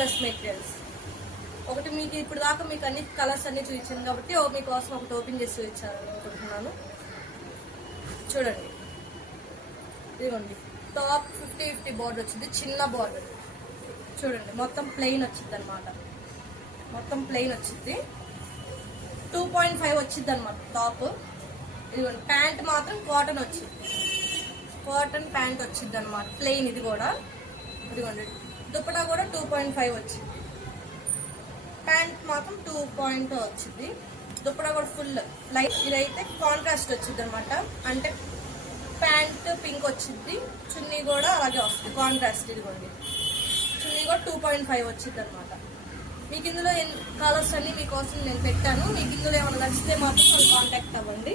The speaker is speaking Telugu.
Dress materials. ఒకటి మీకు ఇప్పుడు దాకా మీకు అన్ని కలర్స్ అన్ని చూపించాను కాబట్టి మీకోసం ఒకటి ఓపెన్ చేసి చూపించాను అనుకుంటున్నాను. చూడండి, ఇదిగోండి టాప్ 50-50 బార్డర్ వచ్చింది, చిన్న బార్డర్. చూడండి మొత్తం ప్లెయిన్ వచ్చింది అనమాట, మొత్తం ప్లెయిన్ వచ్చింది. 2.5 వచ్చింది అనమాట టాప్. ఇదిగోండి ప్యాంట్ మాత్రం కాటన్ వచ్చింది, కాటన్ ప్యాంట్ వచ్చింది అనమాట, ప్లెయిన్. ఇది కూడా ఇదిగోండి దుపట్టా కూడా 2.5 వచ్చింది, ప్యాంట్ మాత్రం 2 వచ్చింది, దుపట్టా కూడా ఫుల్ లైట్. ఇదైతే కాంట్రాస్ట్ వచ్చింది అనమాట, అంటే ప్యాంట్ పింక్ వచ్చింది, చున్నీ కూడా అలాగే వస్తుంది కాంట్రాస్ట్. ఇదిగోండి చున్నీ కూడా 2.5 వచ్చింది అనమాట. మీకు ఇందులో కలర్స్ అన్ని మీకోసం నేను పెట్టాను. మీకు ఇందులో ఏమైనా నచ్చితే మాత్రం కాంటాక్ట్ అవ్వండి.